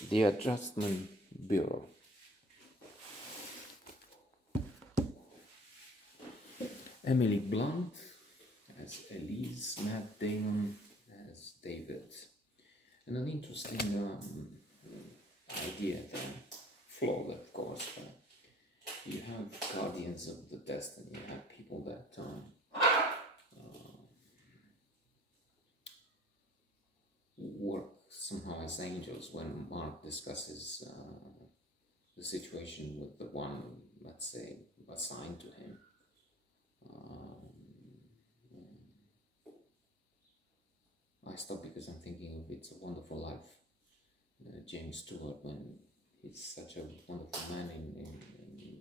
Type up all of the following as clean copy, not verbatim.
The Adjustment Bureau. Emily Blunt as Elise, Matt Damon as David. And an interesting idea there, flawed of course, but you have guardians of the destiny, you have people that work somehow as angels. When Mark discusses the situation with the one, let's say, assigned to him, I stop because I'm thinking of It's a Wonderful Life, James Stewart, when he's such a wonderful man in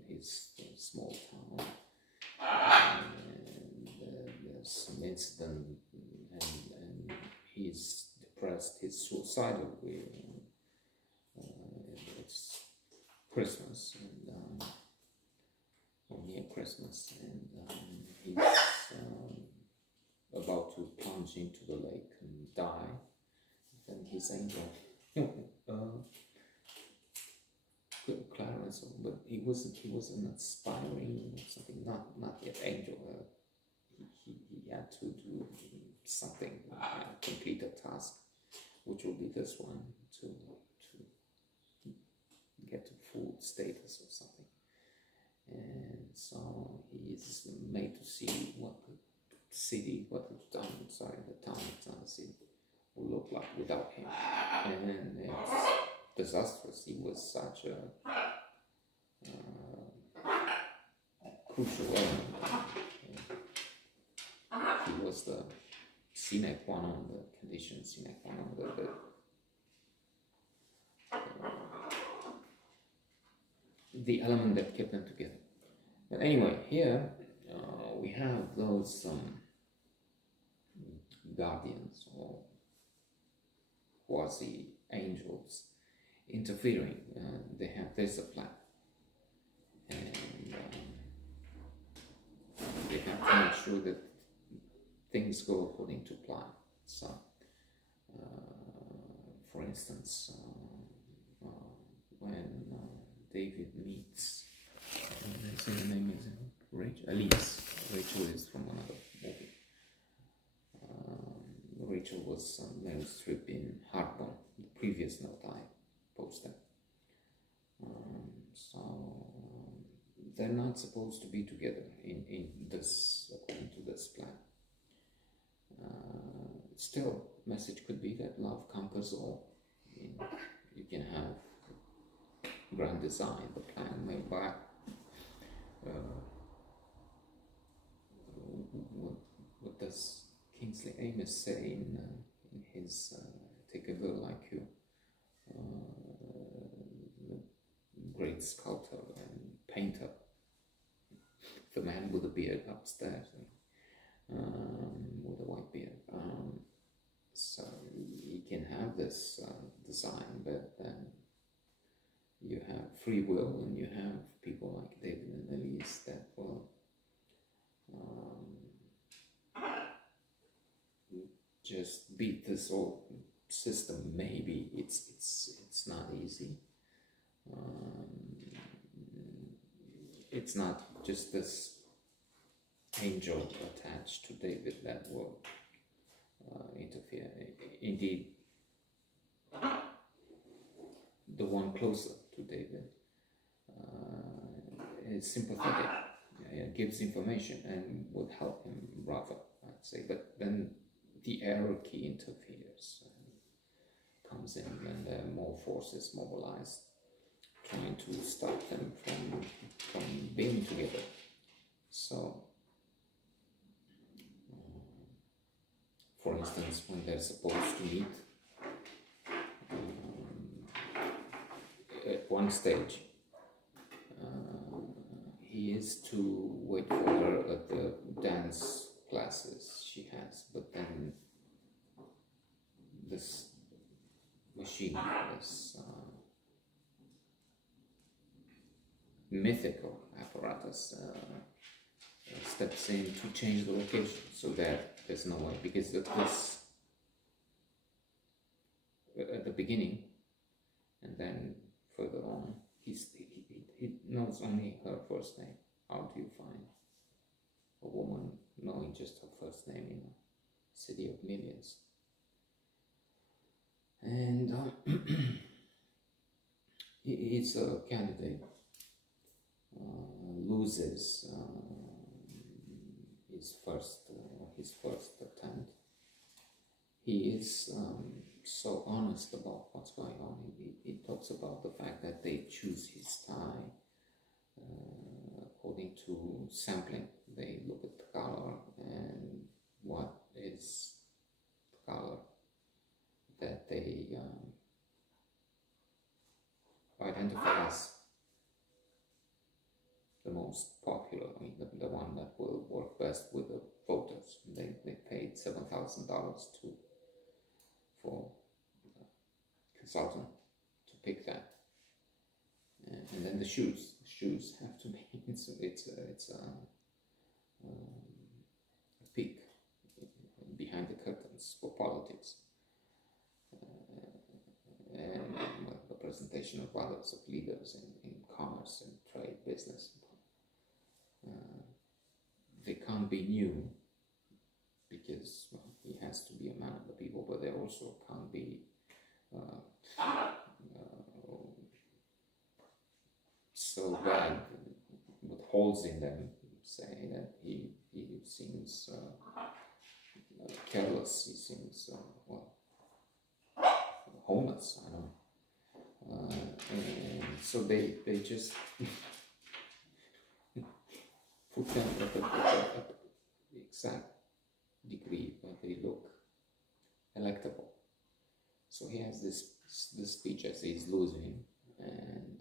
his small town, and there's some incident, and he's depressed, he's suicidal. It's Christmas, and or near Christmas, and he's about to plunge into the lake and die. Then his angel, Clarence, but he was an aspiring something, not yet angel. He had to do something, complete a task, which will be this one, to get to full status or something. And so he is made to see what the city, the town it's not a city, will look like without him. And it's disastrous. He was such a crucial element. He was the sine qua non, the condition sine qua non, the element that kept them together. But anyway, here we have those guardians or quasi angels interfering. There's a plan, and they have to make sure that things go according to plan. So, for instance, when David meets, they say the name is Rachel. Elise. Rachel is from another movie. Rachel was Meryl Streep in Heartburn, the previous note I posted. So they're not supposed to be together in this, according to this plan. Still, message could be that love conquers all. You can have grand design, the plan made by what does Kingsley Amis say in his Take a Girl Like You, the great sculptor and painter, the man with a beard upstairs, with a white beard. So you can have this design, but then you have free will, and you have people like David and Elise that will just beat this whole system. Maybe it's not easy. It's not just this angel attached to David that will interfere. Indeed, the one closer to David is sympathetic, gives information and would help him rather, I'd say. But then the hierarchy interferes and comes in, and there are more forces mobilized trying to stop them from being together. So, for instance, when they're supposed to meet, at one stage, he is to wait for her at the dance classes she has, but then this machine, this mythical apparatus steps in to change the location, so that there's no way, because of this, at the beginning, and and then further on, he knows only her first name. How do you find a woman knowing just her first name in a city of millions? And he's a candidate, loses his first attempt. He is so honest about what's going on. He talks about the fact that they choose his tie according to sampling. They look at the color and what is the color that they identify as the most popular, I mean, the one that will work best with the voters. They paid $7,000 for a consultant to pick that, and then the shoes have to be. It's a peek behind the curtains for politics, and the presentation of others, of leaders in commerce and trade, business. They can't be new because he has to be a man of the people, but they also can't be so bad with holes in them, say that he seems careless, he seems homeless, I don't know. And so they just put them at the exact degree where they look electable. So he has this speech as he's losing, and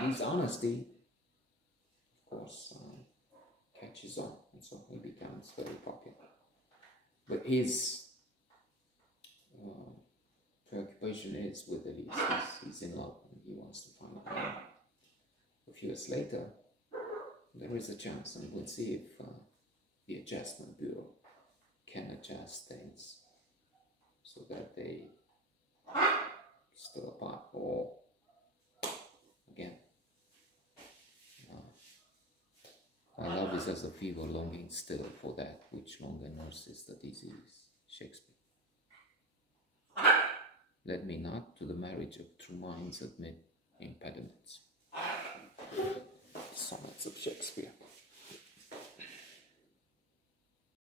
his honesty, of course, catches on, and so he becomes very popular. But his preoccupation is with Elise. He's in love and he wants to find her. A few years later, there is a chance, and we'll see if the Adjustment Bureau can adjust things so that they still apart, or again, our love is as a fever longing still for that which longer nurses the disease. Shakespeare. Let me not to the marriage of true minds admit impediments. Sonnets of Shakespeare.